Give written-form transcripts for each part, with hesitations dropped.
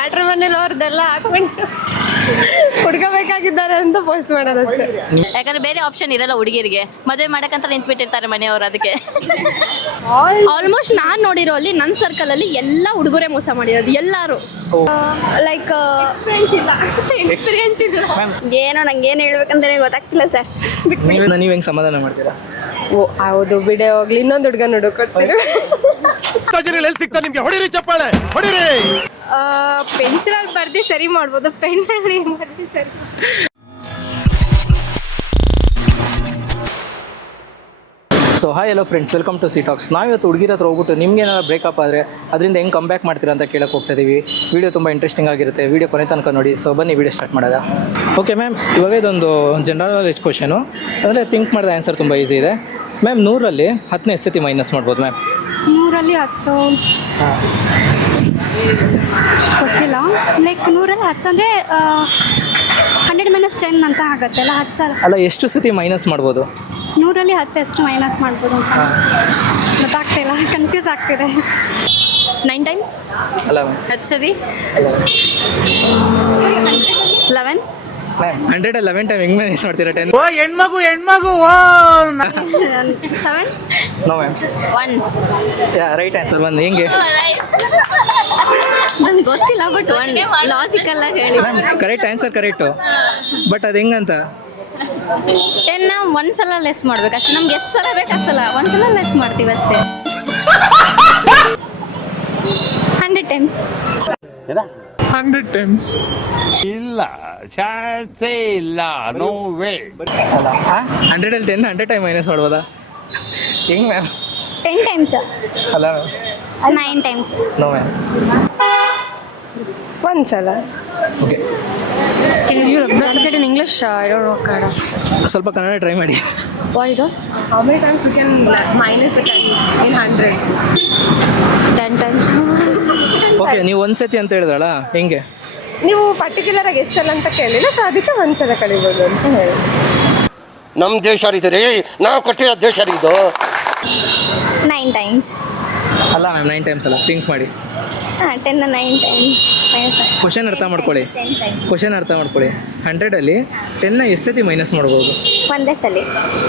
ಮ್ಯಾಟ್ರಿಮೋನಿಯಲ್ಲಿ ಅವ್ರದ್ದೆಲ್ಲ ಹಾಕೊಂಡು ಹುಡ್ಕೋಬೇಕಾಗಿದ್ದಾರೆ ಅಂತ ಪೋಸ್ಟ್ ಮಾಡೋದಷ್ಟೇ. ಯಾಕಂದ್ರೆ ಬೇರೆ ಆಪ್ಷನ್ ಇರಲ್ಲ ಹುಡುಗಿರಿಗೆ, ಮದುವೆ ಮಾಡಕ್ಕಂತ ನಿಂತ್ಬಿಟ್ಟಿರ್ತಾರೆ ಮನೆಯವರು. ಅದಕ್ಕೆ ಆಲ್ಮೋಸ್ಟ್ ನಾನು ನೋಡಿರೋ ಅಲ್ಲಿ ನನ್ನ ಸರ್ಕಲಲ್ಲಿ ಎಲ್ಲ ಹುಡುಗರೇ ಮೋಸ ಮಾಡಿರೋದು ಎಲ್ಲರೂ. ಲೈಕ್ ಎಕ್ಸ್ಪೀರಿಯನ್ಸ್ ಇಲ್ಲ. ಏನೋ ನಂಗೆ ಏನು ಹೇಳ್ಬೇಕಂತ ಗೊತ್ತಾಗ್ತಿಲ್ಲ ಸರ್. ನೀವು ಹೆಂಗೆ ಸಮಾಧಾನ ಮಾಡ್ತೀರಾ? ಓ ಹೌದು ಬಿಡೆ ಹೋಗ್ಲಿ, ಇನ್ನೊಂದು ಹುಡುಗ ನೋಡು ಕೊಡ್ತೀವಿ. ನಿಮ್ಗೆ ಹೊಡಿರಿ ಚಪ್ಪಾಳೆ ಹೊಡಿರಿ. ಪೆನ್ಸಿಲಲ್ಲಿ ಬರ್ದು ಸರಿ ಮಾಡ್ಬೋದು, ಪೆನ್ನಲ್ಲಿ ಬರ್ದು ಸರಿ. So hi hello friends, welcome to C Talks. ನಾವಿವತ್ತು ಹುಡುಗಿರ ಹತ್ರ ಹೋಗ್ಬಿಟ್ಟು ನಿಮ್ಗೆ ಏನಾದ್ರು ಬ್ರೇಕಪ್ ಆದರೆ ಅದರಿಂದ ಹೆಂಗೆ ಕಮ್ ಬ್ಯಾಕ್ ಮಾಡ್ತೀರಾ ಅಂತ ಕೇಳಕ್ಕೆ ಹೋಗ್ತಾ ಇದ್ದೀವಿ. ವೀಡಿಯೋ ತುಂಬ ಇಂಟ್ರೆಸ್ಟಿಂಗ್ ಆಗಿರುತ್ತೆ, ವೀಡಿಯೋ ಕೊನೆ ತನಕ ನೋಡಿ. ಸೊ ಬನ್ನಿ ವೀಡಿಯೋ ಸ್ಟಾರ್ಟ್ ಮಾಡೋದ. ಓಕೆ ಮ್ಯಾಮ್, ಇವಾಗ ಇದೊಂದು ಜನರಲ್ ನಾಲೆಡ್ಜ್ ಕ್ವಶನು, ಅಂದರೆ ಥಿಂಕ್ ಮಾಡಿದ ಆನ್ಸರ್ ತುಂಬ ಈಸಿ ಇದೆ ಮ್ಯಾಮ್. 100ರಲ್ಲಿ 10 ಎಷ್ಟು ಸತಿ ಮೈನಸ್ ಮಾಡ್ಬೋದು ಮ್ಯಾಮ್? 100ರಲ್ಲಿ 10 ಗೊತ್ತಿಲ್ಲ. ಲೈಕ್ 100ರಲ್ಲಿ 10 ಅಂದರೆ 100 - 10 ಅಂತ ಆಗುತ್ತೆ ಅಲ್ಲ, 10 ಸಲ. ಅಲ್ಲ, ಎಷ್ಟು ಸತಿ ಮೈನಸ್ ಮಾಡ್ಬೋದು? 100ರಲ್ಲಿ 10 ಎಷ್ಟು ಮೈನಸ್ ಮಾಡ್ಬೋದು ಅಂತ ಗೊತ್ತಾಗ್ತಿಲ್ಲ, ಕನ್ಫ್ಯೂಸ್ ಆಗ್ತಿದೆ. 9 ಟೈಮ್ಸ್ ಅಲ್ಲ ಮ್ಯಾಮ್, 10 ಸರಿ. 11 ಮ್ಯಾಮ್ 111 ಟೈಮ್ ಹೆಂಗೆ ಮೈನಸ್ ಮಾಡ್ತೀರಾ? 10 ಹೆಣ್ಮಗು 7 ನೋ ಮ್ಯಾಮ್. 1 right answer 1. ಹೆಂಗೆ ನಂಗೆ ಗೊತ್ತಿಲ್ಲ, ಬಟ್ 1 ಲಾಜಿಕಲ್ ಆಗಿ ಹೇಳಿ. Ma'am correct answer correct, but ಅದು ಹೆಂಗಂತ 10 ನ ಒಂದ್ಸಲ ಲೆಸ್ ಮಾಡ್ಬೇಕು ಅಷ್ಟೇ. ನಮ್ಗೆ ಎಷ್ಟು ಸಲ ಬೇಕು ಅಷ್ಟಲ್ಲ, ಒಂದ್ಸಲ ಲೆಸ್ ಮಾಡ್ತೀವಿ ಅಷ್ಟೇ. 100 ಟೈಮ್ಸ್. 100 ಟೈಮ್ಸ್ ಇಲ್ಲ, ಚಾನ್ಸೇ ಇಲ್ಲ, ನೋ ವೇ. 100ರಲ್ಲಿ 10 100 ಟೈಮ್ ಮೈನಸ್ ಮಾಡ್ಬೋದಾ? ಹೆಂಗೆ ಮ್ಯಾಮ್? 10 ಟೈಮ್ಸ್ ಅಲ್ಲ 9 ಟೈಮ್ಸ್. No ma'am. ಒಂದ್ಸಲ. Okay, in English, I don't know Kannada. ಸ್ವಲ್ಪ ಕನ್ನಡ ಟ್ರೈ ಮಾಡಿ. Why don't? How many times we can minus the 10 in 100? 10 times. Okay, ನೀವು ಒಂದು ಸತಿ ಅಂತ ಹೇಳಿದ್ರಲ್ಲ, ಹೆಂಗೆ? ನೀವು ಪರ್ಟಿಕ್ಯುಲರ್ ಆಗಿ ಎಷ್ಟು ಸಲ ಅಂತ ಕೇಳಿಲ್ಲ, ಸೊ ಅದಕ್ಕೆ ಒಂದ್ಸಲ ಕಳಿಬೋದು ಅಂತ ಹೇಳಿ. ನಮ್ಮ ದೇಶ ಇದೆ ರೀ, ನಾವು ಕೊಟ್ಟಿರೋ ದೇಶ ಇದು. 9 ಟೈಮ್ಸ್. ಅಲ್ಲ ಮ್ಯಾಮ್, 9 ಟೈಮ್ಸ್ ಅಲ್ಲ, ಥಿಂಕ್ ಮಾಡಿ. 10 ನ 9 ಟೈಮ್ಸ್ ಮೈನಸ್. ಕ್ವಶನ್ ಅರ್ಥ ಮಾಡ್ಕೊಳ್ಳಿ, ಕ್ವಶನ್ ಅರ್ಥ ಮಾಡ್ಕೊಳ್ಳಿ. 100ರಲ್ಲಿ 10ನ ಎಷ್ಟು ಸತಿ ಮೈನಸ್ ಮಾಡ್ಬೋದು? ಒಂದೇ ಸಲ.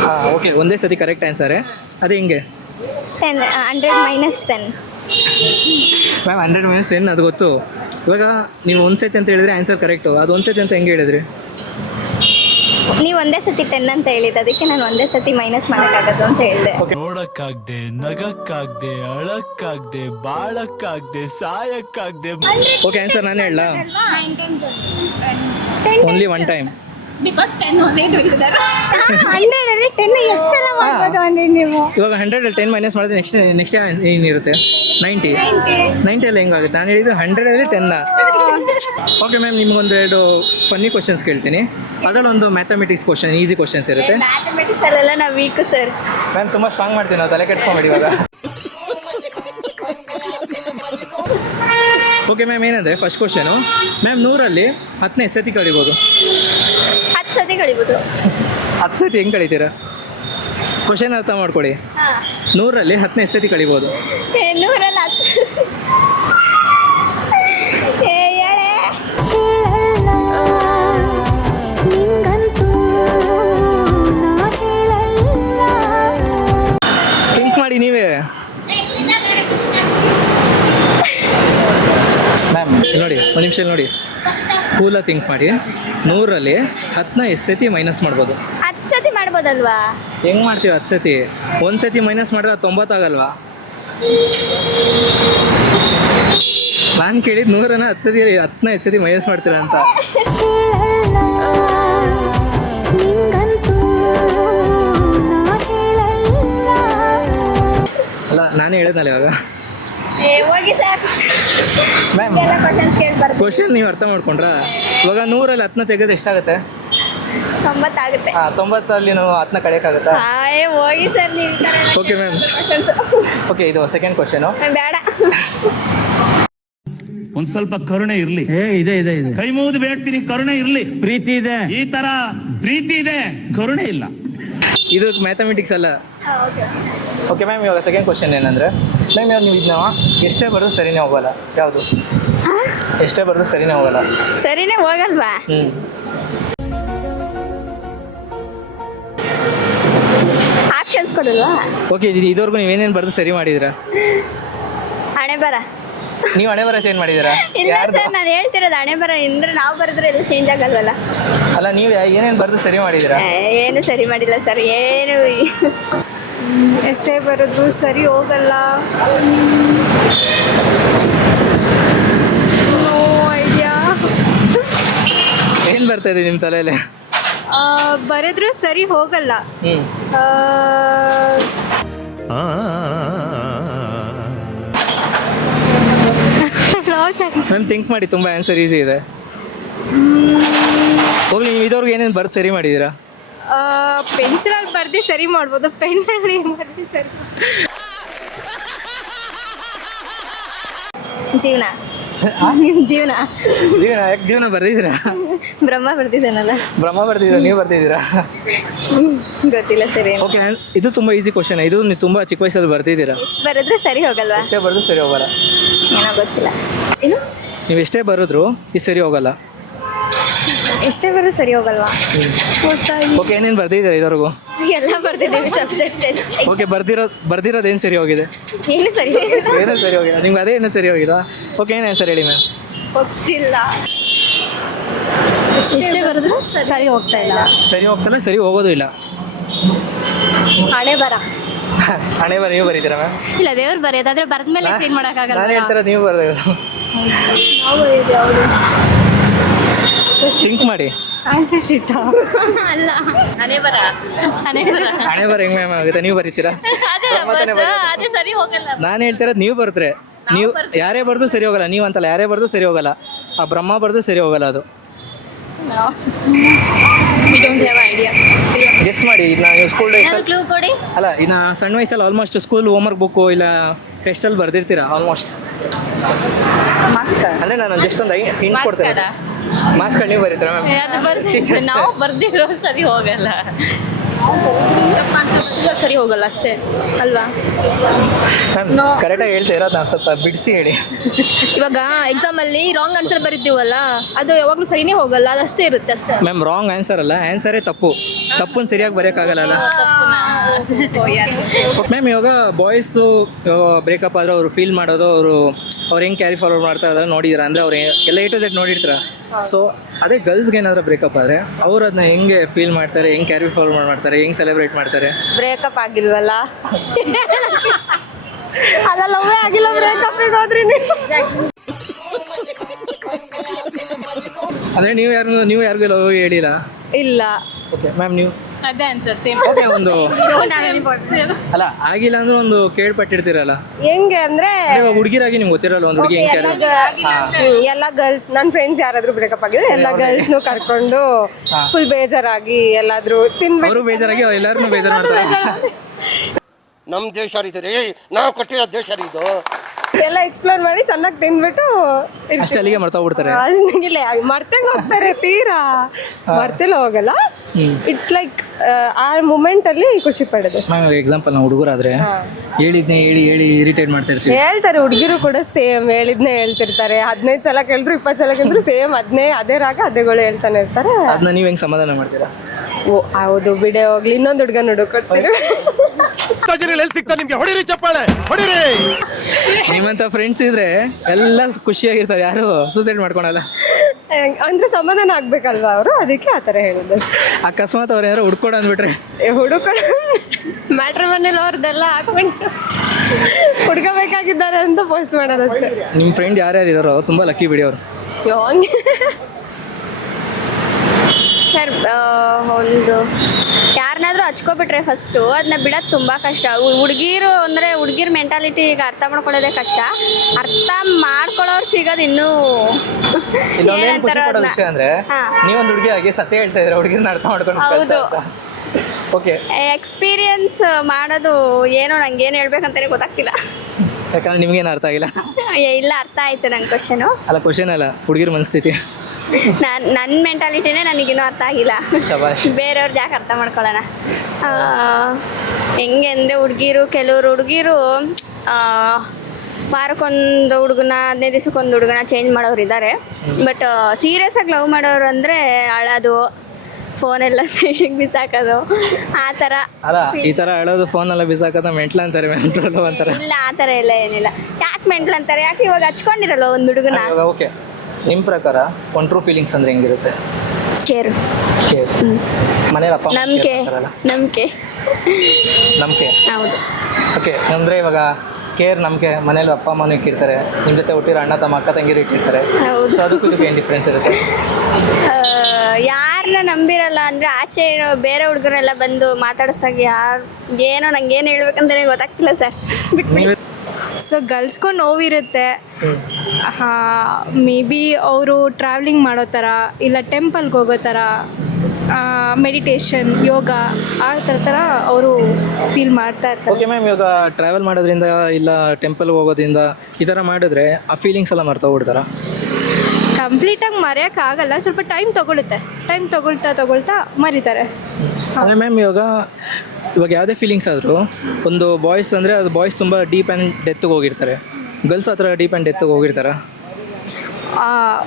ಹಾಂ ಓಕೆ, ಒಂದೇ ಸತಿ ಕರೆಕ್ಟ್ ಆನ್ಸರೇ. ಅದು ಹೆಂಗೆ 10 100 - 10. ಮ್ಯಾಮ್ 100 - 10 ಅದು ಗೊತ್ತು. ಇವಾಗ ನೀವು ಒಂದು ಸತಿ ಅಂತ ಹೇಳಿದ್ರೆ ಆನ್ಸರ್ ಕರೆಕ್ಟು, ಅದು ಒಂದು ಸತಿ ಅಂತ ಹೆಂಗೆ ಹೇಳಿದ್ರಿ? ನೀವು ಒಂದೇ ಸತಿ 10 ಅಂತ ಹೇಳಿದ್ದು, ಅದಕ್ಕೆ ನಾನು ಒಂದೇ ಸತಿ ಮೈನಸ್ ಮಾಡೋಕ್ಕಾಗದು ಅಂತ ಹೇಳಿದೆ. ನೋಡಕ್ಕಾಗ್ದೆ, ನಗಕ್ಕಾಗ್ದೆ, ಅಳಕ್ಕಾಗ್ದೆ, ಬಾಳಕ್ಕಾಗ್ದೆ, ಸಾಯಕ್ಕಾಗ್ದೆ. ಓಕೆ, ಆನ್ಸರ್ ನಾನೇ ಹೇಳಲ್ಲ. 9 ಟೈಮ್ಸ್ ಓನ್ಲಿ 1 ಟೈಮ್. ಬಿಕಾಸ್ 10 ಒಂದೇ ಹೇಳಿದ್ದಾರೆ. 100ರಲ್ಲಿ 10 ಎಷ್ಟು ಸಲ ಮಾಡ್ಬೋದು ಅಂದ್ರೆ ನೀವು? ಇವಾಗ 100ರಲ್ಲಿ 10 ಮೈನಸ್ ಮಾಡಿದ್ರೆ ನೆಕ್ಸ್ಟ್ ಏನಿರುತ್ತೆ? 90 ಹೆಂಗಾಗುತ್ತೆ? ನಾನು ಹೇಳಿದ್ದು 100ರಲ್ಲಿ 10ನ. ಓಕೆ ಮ್ಯಾಮ್, ನಿಮಗೊಂದು 2 ಫನ್ನಿ ಕ್ವಶನ್ಸ್ ಕೇಳ್ತೀನಿ. ಅದರಲ್ಲೊಂದು ಮ್ಯಾಥಮೆಟಿಕ್ಸ್ ಕ್ವಶನ್, ಈಸಿ ಕ್ವಶನ್ಸ್ ಇರುತ್ತೆ. ಮ್ಯಾಥಮೆಟಿಕ್ಸ್ ಅಲ್ಲೆಲ್ಲ ನಾವು ವೀಕ್ ಸರ್. ಮ್ಯಾಮ್ ತುಂಬ ಸ್ಟ್ರಾಂಗ್ ಮಾಡ್ತೀನಿ ನಾವು, ತಲೆ ಕೆಡ್ಸ್ಕೊಂಬೇಡಿ ಇವಾಗ. ಓಕೆ ಮ್ಯಾಮ್, ಏನಂದರೆ ಫಸ್ಟ್ ಕ್ವಶನು ಮ್ಯಾಮ್, 100ರಲ್ಲಿ 10ನ ಎಷ್ಟು ಸತಿ ಕಳಿಬೋದು? 10 ಸತಿ ಕಳಿಬೋದು. 10 ಸತಿ ಹೆಂಗೆ ಕಳಿತೀರಾ? ಕ್ವಶನ್ ಅರ್ಥ ಮಾಡ್ಕೊಳ್ಳಿ. 100ರಲ್ಲಿ 10ನ ಎಷ್ಟು ಸತಿ ಕಳಿಬೋದು? 100ರಲ್ಲಿ 10. ಹೇಳೆ ಥಿಂಕ್ ಮಾಡಿ ನೀವೇ. ಮ್ಯಾಮ್ ನೋಡಿ, ಒಂದು ನಿಮಿಷ ನೋಡಿ, ಕೂಲಾಗಿ ಥಿಂಕ್ ಮಾಡಿ. 100ರಲ್ಲಿ 10ನ ಎಷ್ಟು ಸತಿ ಮೈನಸ್ ಮಾಡ್ಬೋದು? 10 ಸತಿ ಮಾಡ್ಬೋದಲ್ವಾ? ಹೆಂಗೆ ಮಾಡ್ತೀವಿ 10 ಸತಿ? ಒಂದು ಸತಿ ಮೈನಸ್ ಮಾಡಿದ್ರೆ 90 ಆಗಲ್ವಾ? ನಾನು ಕೇಳಿದ್ದು 100ನ 10ನ ಎಷ್ಟು ಸತಿ ಮೈನಸ್ ಮಾಡ್ತೀರಾ ಅಂತ. ಅಲ್ಲ, ನಾನೇ ಹೇಳಿದ್ನಲ್ಲ ಇವಾಗ. ಹೋಗಿ ಸರ್, ಮ್ಯಾಮ್ ಕ್ವಶನ್ ನೀವು ಅರ್ಥ ಮಾಡ್ಕೊಂಡ್ರಾ? ಇವಾಗ 100ರಲ್ಲಿ 10ನ ತೆಗೆದ್ರೆ ಎಷ್ಟಾಗುತ್ತೆ? 90 ಆಗುತ್ತೆ. 90ರಲ್ಲಿ ನಾವು 10ನ ಕಳೆಯೋಕ್ಕಾಗುತ್ತಾ? ಹೋಗಿ ಸರ್ ನೀವು. Okay ma'am. ಓಕೆ, ಇದು ಸೆಕೆಂಡ್ ಕ್ವಶನು. ಬೇಡ, ಒಂದ್ ಸ್ವಲ್ಪ ಕರುಣೆ ಇರ್ಲಿ. ಇದೆ ಕೈ ಮುಗಿದು ಬೇಡ್ತೀನಿ, ಕರುಣೆ ಇರ್ಲಿ. ಪ್ರೀತಿ ಇದೆ, ಈ ತರ ಪ್ರೀತಿ ಇದೆ, ಕರುಣೆ ಇಲ್ಲ. ಇದು ಮ್ಯಾಥಮೆಟಿಕ್ಸ್ ಅಲ್ಲ. ಓಕೆ ಮ್ಯಾಮ್, ಇವಾಗ ಸೆಕೆಂಡ್ ಕ್ವಶನ್ ಏನಂದರೆ ಮ್ಯಾಮ್, ಇವಾಗ ನೀವು ಇದನ್ನ ಎಷ್ಟೇ ಬರೋದು ಸರಿನೇ ಹೋಗಲ್ಲ. ಯಾವುದು ಎಷ್ಟೇ ಬರೆದು ಸರಿನೇ ಹೋಗಲ್ಲ. ಸರಿನೇ ಹೋಗಲ್ವಾ? ಹ್ಞೂ. ಆಪ್ಷನ್ಸ್ ಕೊಡಲ್ವಾ? ಓಕೆ, ಇದುವರೆಗೂ ನೀವೇನೇನು ಬರೆದು ಸರಿ ಮಾಡಿದ್ದೀರಾ? ಹಣೆ ಬರ. ನೀವು ಹಣೆ ಬರ ಚೇಂಜ್ ಮಾಡಿದ್ದೀರಾ? ಇಲ್ಲ ಸರ್, ನಾನು ಹೇಳ್ತಿರೋದು ಹಣೆ ಬರ ಅಂದ್ರೆ ನಾವು ಬರೆದ್ರೆ ಎಲ್ಲ ಚೇಂಜ್ ಆಗಲ್ವಲ್ಲ. ಅಲ್ಲ, ನೀವು ಏನೇನು ಬರೆದು ಸರಿ ಮಾಡಿದ್ದೀರಾ? ಏನು ಸರಿ ಮಾಡಿಲ್ಲ ಸರ್, ಏನು. ಎಷ್ಟೇ ಬರೋದು ಸರಿ ಹೋಗಲ್ಲ. No idea. ಏನು ಬರ್ತಾ ಇದೆ ನಿಮ್ಮ ತಲೆಯಲ್ಲಿ? ಬರೆದ್ರೂ ಸರಿ ಹೋಗಲ್ಲ. ಹ್ಞೂ. ಮ್ಯಾಮ್ ಥಿಂಕ್ ಮಾಡಿ, ತುಂಬ ಆನ್ಸರ್ ಈಸಿ ಇದೆ. ಹೋಗ್ಲಿ, ನೀವು ಇದುವರೆಗೂ ಏನೇನು ಬರೆದು ಸರಿ ಮಾಡಿದ್ದೀರಾ? ಪೆನ್ಸಿಲಲ್ಲಿ ಬರ್ದು ಸರಿ ಮಾಡ್ಬೋದು, ಪೆನ್ನಲ್ಲಿ ಬರ್ದು ಸರಿ. ಜೀವನ ಜೀವನ ಯಾಕೆ ಜೀವನ ಬರ್ದಿದ್ದೀರಾ? ಬ್ರಹ್ಮ ಬರ್ದಿದ್ದಾನಲ್ಲ. ಬ್ರಹ್ಮ ಬರ್ದಿದ್ದೀರಾ? ನೀವು ಬರ್ದಿದ್ದೀರಾ? ಗೊತ್ತಿಲ್ಲ ಸರಿ. ಓಕೆ, ಇದು ತುಂಬ ಈಸಿ ಕ್ವಶನ್. ಇದು ನೀವು ತುಂಬ ಚಿಕ್ಕ ವಯಸ್ಸಲ್ಲಿ ಬರ್ದಿದ್ದೀರಾ? ಎಷ್ಟು ಬರೆದ್ರೆ ಸರಿ ಹೋಗಲ್ವಾ? ಎಷ್ಟೇ ಬರೆದು ಸರಿ ಹೋಗಲ್ಲ. ಏನೋ ಗೊತ್ತಿಲ್ಲ. ಏನು? ನೀವು ಎಷ್ಟೇ ಬರೆದ್ರು ಇದು ಸರಿ ಹೋಗಲ್ಲ. ಎಷ್ಟೇ ಬರೆದ್ರೆ ಸರಿ ಹೋಗಲ್ವಾ? ಓಕೆ, ಏನೇನು ಬರ್ದಿದ್ದೀರಾ ಇದುವರೆಗೂ? ಎಲ್ಲ ಬರ್ದಿದ್ದೀವಿ ಸಬ್ಜೆಕ್ಟ್. ಓಕೆ, ಬರ್ದಿರೋದು ಏನು ಸರಿ ಹೋಗಿದೆ? ಏನು ಸರಿ ಏನೂ ಸರಿ ಹೋಗಿಲ್ಲ. ನಿಮ್ಗೆ ಅದೇ ಏನೂ ಸರಿ ಹೋಗಿಲ್ಲ? ಓಕೆ, ಏನು ಆನ್ಸರ್ ಹೇಳಿ ಮ್ಯಾಮ್? ಗೊತ್ತಿಲ್ಲ. ಎಷ್ಟೇ ಬರೆದ್ರು ಸರಿ ಹೋಗ್ತಾ ಇಲ್ಲ. ಸರಿ ಹೋಗ್ತಲ್ಲ, ಸರಿ ಹೋಗೋದು ಇಲ್ಲ. ಹಣೆ ಬರ. ಹಣೆ ಬರ ನೀವು ಬರೀತೀರಾ ಮ್ಯಾಮ್? ಇಲ್ಲ, ದೇವ್ರು ಬರೆಯೋದಾದ್ರೆ ಬರೆದ್ಮೇಲೆ ಚೇಂಜ್ ಮಾಡೋಕ್ಕಾಗಲ್ಲ. ನಾನು ಹೇಳ್ತಾರೆ ನೀವು ಬರೋದು. ಥಿಂಕ್ ಮಾಡಿ. ಆನ್ಸರ್ ಶೀಟ್ ಅಲ್ಲ, ಹಣೆ ಬರ. ಹಣೆ ಬರ. ಹಣೆ ಬರ ಹೆಂಗೆ ಮ್ಯಾಮ್ ಆಗುತ್ತೆ? ನೀವು ಬರೀತೀರಾ? ಅದೇ ಸರಿ ಹೋಗಲ್ಲ. ನಾನು ಹೇಳ್ತಿರೋದು ನೀವು ಬರ್ತಾರೆ. ನೀವು ಯಾರೇ ಬರೆದು ಸರಿ ಹೋಗಲ್ಲ. ನೀವು ಅಂತಲ್ಲ, ಯಾರೇ ಬರೆದು ಸರಿ ಹೋಗಲ್ಲ. ಆ ಬ್ರಹ್ಮ ಬರೆದು ಸರಿ ಹೋಗಲ್ಲ. ಅದು ಗೆಸ್ ಮಾಡಿ. ಈಗ ನೀವು ಸ್ಕೂಲ್ ಕ್ಲೂ ಕೊಡಿ. ಅಲ್ಲ, ಇನ್ನು ಸಣ್ಣ ವಯಸ್ಸಲ್ಲಿ ಆಲ್ಮೋಸ್ಟ್ ಸ್ಕೂಲ್ ಹೋಮ್ವರ್ಕ್ ಬುಕ್ಕು ಇಲ್ಲ ಟೆಸ್ಟಲ್ಲಿ ಬರ್ದಿರ್ತೀರಾ ಆಲ್ಮೋಸ್ಟ್. ಅಂದರೆ ನಾನು ಜಸ್ಟ್ ಒಂದು ಹಿಂಟ್ ಕೊಡ್ತೇನೆ. ಮಾರ್ಕ್ಸ್ ಕಾರ್ಡ್ ನೀವು ಬರೀತೀರಾ ಮ್ಯಾಮ್? ನಾವು ಬರ್ದಿರೋ ಸರಿ ಹೋಗಲ್ಲ. ಸರಿ ಹೋಗಲ್ಲ ಅಷ್ಟೇ ಅಲ್ವಾ? ಮ್ಯಾಮ್ ಕರೆಕ್ಟಾಗಿ ಹೇಳ್ತಾ ಇರೋದು, ನಾನು ಸ್ವಲ್ಪ ಬಿಡಿಸಿ ಹೇಳಿ. ಇವಾಗ ಎಕ್ಸಾಮಲ್ಲಿ ರಾಂಗ್ ಆನ್ಸರ್ ಬರೀತೀವಲ್ಲ, ಅದು ಯಾವಾಗಲೂ ಸರಿನೇ ಹೋಗಲ್ಲ, ಅದಷ್ಟೇ ಇರುತ್ತೆ ಅಷ್ಟೇ. ಮ್ಯಾಮ್ ರಾಂಗ್ ಆನ್ಸರ್ ಅಲ್ಲ, ಆನ್ಸರೇ ತಪ್ಪು. ತಪ್ಪನ್ನು ಸರಿಯಾಗಿ ಬರೆಯೋಕ್ಕಾಗಲ್ಲ. ಮ್ಯಾಮ್ ಇವಾಗ ಬಾಯ್ಸ್ದು ಬ್ರೇಕಪ್ ಆದರೆ ಅವರು ಫೀಲ್ ಮಾಡೋದು, ಅವ್ರು ಹೆಂಗೆ ಕ್ಯಾರಿ ಫಾರ್ವರ್ಡ್ ಮಾಡ್ತಾರೆ ಅದನ್ನು ನೋಡಿದ್ದೀರಾ? ಅಂದರೆ ಅವ್ರು ಎಲ್ಲ A to Z ನೋಡಿರ್ತಾರೆ. ಸೊ ಅದೇ ಗರ್ಲ್ಸ್ಗೆ ಏನಾದರೂ ಬ್ರೇಕಪ್ ಆದರೆ ಅವ್ರು ಅದನ್ನ ಹೆಂಗೆ ಫೀಲ್ ಮಾಡ್ತಾರೆ, ಹೆಂಗೆ ಕ್ಯಾರಿ ಫಾರ್ವರ್ಡ್ ಮಾಡ್ತಾರೆ, ಹೆಂಗೆ ಸೆಲೆಬ್ರೇಟ್ ಮಾಡ್ತಾರೆ? ಬ್ರೇಕಪ್ ಆಗಿಲ್ವಲ್ಲ, ಅಲ್ಲ ಲವ್ವೇ ಆಗಿಲ್ಲ, ಬ್ರೇಕಪ್ಪಿಗೆ ಹೋದ್ರಿ ನೀವು. ಅಂದರೆ ನೀವು ಯಾರಿಗೂ ಲವ್ ಹೇಳಿಲ್ಲ? ಇಲ್ಲ. ಓಕೆ ಮ್ಯಾಮ್, ನೀವು ಅದೇ ಆನ್ಸರ್ ಸೇಮ್. ಓಕೆ, ಒಂದು ಅಲ್ಲ ಆಗಿಲ್ಲ ಅಂದ್ರೆ ಒಂದು ಕೇಳ್ಪಟ್ಟಿರ್ತೀರಲ್ಲ, ಹೆಂಗೆ ಅಂದ್ರೆ ಇವಾಗ ಹುಡುಗಿರಾಗಿ ನಿಮ್ಗೆ ಗೊತ್ತಿರಲ್ಲ ಒಂದು ಹುಡುಗಿ ಹೆಂಗೆ ಎಲ್ಲ ಗರ್ಲ್ಸ್, ನನ್ನ ಫ್ರೆಂಡ್ಸ್ ಯಾರಾದ್ರೂ ಬ್ರೇಕಪ್ ಆಗಿದ್ರೆ ಎಲ್ಲ ಗರ್ಲ್ಸ್ನು ಕರ್ಕೊಂಡು ಫುಲ್ ಬೇಜಾರಾಗಿ ಎಲ್ಲಾದ್ರೂ ತಿನ್ಬೇಕು. ಅವರು ಬೇಜಾರಾಗಿ ಎಲ್ಲರೂ ಬೇಜಾರು ಮಾಡ್ತಾರೆ. ನಮ್ ದೇಶ ರೀ, ನಾವು ಕೊಟ್ಟಿರೋ ದೇಶ ರೀ ಇದು. ಎಲ್ಲ ಎಕ್ಸ್ಪ್ಲೋರ್ ಮಾಡಿ ಚೆನ್ನಾಗಿ ತಿಂದ್ಬಿಟ್ಟು ಅಷ್ಟೇ ಅಲ್ಲಿಗೆ ಮರ್ತೋಗ್ಬಿಡ್ತಾರೆ. ಇಲ್ಲ, ಮರ್ತಂಗೆ ಹೋಗ್ತಾರೆ, ತೀರಾ ಮರ್ತೆಲ್ಲ ಹೋಗಲ್ಲ. ಇಟ್ಸ್ ಲೈಕ್ ಆ ಮೂಮೆಂಟ್ ಅಲ್ಲಿ ಖುಷಿ ಪಡೋದು. ಎಕ್ಸಾಂಪಲ್ ನಾವು ಹುಡುಗರಾದ್ರೆ ಹೇಳಿದ್ನೇ ಹೇಳಿ ಇರಿಟೇಟ್ ಮಾಡ್ತಾ ಇರ್ತೀವಿ. ಹೇಳ್ತಾರೆ, ಹುಡುಗಿರು ಕೂಡ ಸೇಮ್ ಹೇಳಿದ್ನೇ ಹೇಳ್ತಿರ್ತಾರೆ. 15 ಸಲ ಕೇಳಿದ್ರು 20 ಸಲ ಕೇಳಿದ್ರು ಸೇಮ್ ಅದೇ ರಾಗ ಅದೇಗಳು ಹೇಳ್ತಾನೆ ಇರ್ತಾರೆ. ಅದನ್ನ ನೀವು ಹೆಂಗೆ ಸಮಾಧಾನ ಮಾಡ್ತೀರಾ? ಓ ಹೌದು ಬಿಡೆ, ಹೋಗ್ಲಿ ಇನ್ನೊಂದು ಹುಡುಗ ಹುಡುಕೊಡ್ತೀರಿ. ಸಿಗ್ತಾ ನಿಮ್ಗೆ ಹೊಡಿರಿ, ಚಪ್ಪಾಳೆ ಹೊಡಿರಿ. ನಿಮ್ಮಂತ ಫ್ರೆಂಡ್ಸ್ ಇದ್ರೆ ಎಲ್ಲ ಖುಷಿಯಾಗಿರ್ತಾರೆ, ಯಾರು ಸೂಸೈಡ್ ಮಾಡ್ಕೊಳಲ್ಲ. ಅಂದ್ರೆ ಸಮಾಧಾನ ಆಗ್ಬೇಕಲ್ವಾ ಅವರು, ಅದಕ್ಕೆ ಆ ಥರ ಹೇಳೋದು. ಅಕಸ್ಮಾತ್ ಅವ್ರು ಯಾರು ಹುಡ್ಕೊಡ ಅಂದ್ಬಿಟ್ರೆ ಹುಡುಕೊಂಡು ಮ್ಯಾಟ್ರ್ ಮನೇಲಿ ಅವ್ರದ್ದೆಲ್ಲ ಹಾಕೊಂಡು ಹುಡ್ಕೋಬೇಕಾಗಿದ್ದಾರೆ ಅಂತ ಪೋಸ್ಟ್ ಮಾಡೋದಷ್ಟೇ. ನಿಮ್ಮ ಫ್ರೆಂಡ್ ಯಾರ್ಯಾರು ಇದಾರೋ ತುಂಬ ಲಕ್ಕಿ ಬಿಡಿ ಅವರು. ಸರ್, ಒಂದು ಯಾರನ್ನಾದ್ರೂ ಹಚ್ಕೊಬಿಟ್ರೆ ಫಸ್ಟು ಅದನ್ನ ಬಿಡೋದು ತುಂಬ ಕಷ್ಟ. ಹುಡುಗಿರು ಅಂದರೆ ಹುಡುಗಿರ ಮೆಂಟಾಲಿಟಿ ಈಗ ಅರ್ಥ ಮಾಡ್ಕೊಳ್ಳೋದೇ ಕಷ್ಟ. ಅರ್ಥ ಮಾಡ್ಕೊಳ್ಳೋರು ಸಿಗೋದು ಇನ್ನೂ ವಿಷಯ ಅಂದ್ರೆ, ನೀವೊಂದು ಹುಡುಗಿ ಆಗಿ ಸತ್ಯ ಹೇಳ್ತಾ ಇದ್ರೆ ಹುಡುಗಿನ ಅರ್ಥ ಮಾಡ್ಕೊಂಡು. ಹೌದು, ಓಕೆ. ಎಕ್ಸ್ಪೀರಿಯನ್ಸ್ ಮಾಡೋದು ಏನೋ ನಂಗೇನು ಹೇಳ್ಬೇಕಂತಾನೆ ಗೊತ್ತಾಗ್ತಿಲ್ಲ. ಯಾಕಂದ್ರೆ ನಿಮ್ಗೇನು ಅರ್ಥ ಆಗಿಲ್ಲ? ಇಲ್ಲ, ಅರ್ಥ ಆಯ್ತು ನನ್ನ ಕ್ವಶನು. ಅಲ್ಲ, ಕ್ವಶನ್ ಅಲ್ಲ, ಹುಡುಗಿರ ಮನಸ್ಥಿತಿ. ನನ್ನ ಮೆಂಟಾಲಿಟಿನೇ ನನಗಿನ್ನೂ ಅರ್ಥ ಆಗಿಲ್ಲ. ಬೇರೆಯವ್ರದ್ದು ಯಾಕೆ ಅರ್ಥ ಮಾಡ್ಕೊಳ್ಳೋಣ? ಹೆಂಗೆ ಅಂದರೆ ಕೆಲವರು ಹುಡುಗಿರು ವಾರಕ್ಕೊಂದು ಹುಡುಗನ 15 ದಿವಸಕ್ಕೊಂದು ಹುಡುಗನ ಚೇಂಜ್ ಮಾಡೋರು ಇದ್ದಾರೆ. ಬಟ್ ಸೀರಿಯಸ್ ಆಗಿ ಲವ್ ಮಾಡೋರು ಅಂದರೆ ಅಳೋದು, ಫೋನೆಲ್ಲ ಸೈಡಿಗೆ ಬಿಸಾಕೋದು, ಆ ಥರ. ಅಲ್ಲ ಈ ಥರ ಹೇಳೋದು ಫೋನೆಲ್ಲ ಬಿಸಾಕೋದು ಮೆಂಟ್ಲ ಅಂತಾರೆ ಮೆಂಟ್ರಲ್ಲ ಅಂತಾರೆ. ಇಲ್ಲ, ಆ ಥರ ಎಲ್ಲ ಏನಿಲ್ಲ. ಯಾಕೆ ಮೆಂಟ್ಲ್ ಅಂತಾರೆ? ಯಾಕೆ ಇವಾಗ ಹಚ್ಕೊಂಡಿರಲ್ಲ ಒಂದು ಹುಡುಗನ. ಓಕೆ, ನಿಮ್ಮ ಪ್ರಕಾರ ಒಂದು ಟ್ರೂ ಫೀಲಿಂಗ್ಸ್ ಅಂದರೆ ಹೆಂಗಿರುತ್ತೆ? ಕೇರು, ಮನೇಲಿ ಅಪ್ಪ ನಂಬಿಕೆ, ನಂಬಿಕೆ. ನಂಬಿಕೆ, ಹೌದು. ಓಕೆ. ಅಂದರೆ ಇವಾಗ ಕೇರ್, ನಂಬಿಕೆ ಮನೇಲಿ ಅಪ್ಪ ಅಮ್ಮನೂ ಇಕ್ಕಿರ್ತಾರೆ, ನಿಮ್ಮ ಜೊತೆ ಹುಟ್ಟಿರೋ ಅಣ್ಣ ತಮ್ಮ ಅಕ್ಕ ತಂಗಿರು ಇಟ್ಟಿರ್ತಾರೆ. ಹೌದು. ಸೊ ಅದಕ್ಕೂ ಇದಕ್ಕೆ ಏನು ಡಿಫ್ರೆನ್ಸ್ ಇರುತ್ತೆ? ಯಾರನ್ನ ನಂಬಿರಲ್ಲ ಅಂದರೆ ಆಚೆ ಬೇರೆ ಹುಡುಗರೆಲ್ಲ ಬಂದು ಮಾತಾಡಿಸ್ದಾಗ ಏನೋ ನಂಗೆ ಏನು ಹೇಳ್ಬೇಕಂತಲೇ ಗೊತ್ತಾಗ್ತಿಲ್ಲ ಸರ್. ಬಿಟ್ಟು ಸೊ ಗರ್ಲ್ಸ್ಗೂ ನೋವಿರುತ್ತೆ. ಮೇ ಬಿ ಅವರು ಟ್ರಾವೆಲಿಂಗ್ ಮಾಡೋ ಥರ, ಇಲ್ಲ ಟೆಂಪಲ್ಗೆ ಹೋಗೋ ಥರ, ಮೆಡಿಟೇಷನ್, ಯೋಗ, ಆ ಥರ ಅವರು ಫೀಲ್ ಮಾಡ್ತಾ ಇರ್ತಾರೆ. ಓಕೆ ಮ್ಯಾಮ್, ಇವಾಗ ಟ್ರಾವೆಲ್ ಮಾಡೋದ್ರಿಂದ ಇಲ್ಲ ಟೆಂಪಲ್ಗೆ ಹೋಗೋದ್ರಿಂದ ಈ ಥರ ಮಾಡಿದ್ರೆ ಆ ಫೀಲಿಂಗ್ಸ್ ಎಲ್ಲ ಮರ್ತೋಗ್ಬಿಡ್ತಾರ? ಕಂಪ್ಲೀಟಾಗಿ ಮರೆಯೋಕ್ಕಾಗಲ್ಲ, ಸ್ವಲ್ಪ ಟೈಮ್ ತಗೊಳ್ತಾ ಮರಿತಾರೆ. ಅಂದರೆ ಮ್ಯಾಮ್ ಇವಾಗ ಯಾವುದೇ ಫೀಲಿಂಗ್ಸ್ ಆದರೂ ಒಂದು ಬಾಯ್ಸ್ ಅಂದರೆ ಅದು ಬಾಯ್ಸ್ ತುಂಬ ಡೀಪ್ ಆ್ಯಂಡ್ ಡೆತ್ಗೆ ಹೋಗಿರ್ತಾರೆ, ಗರ್ಲ್ಸ್ ಆ ಥರ ಡೀಪ್ ಆ್ಯಂಡ್ ಡೆತ್ಗೆ ಹೋಗಿರ್ತಾರೆ.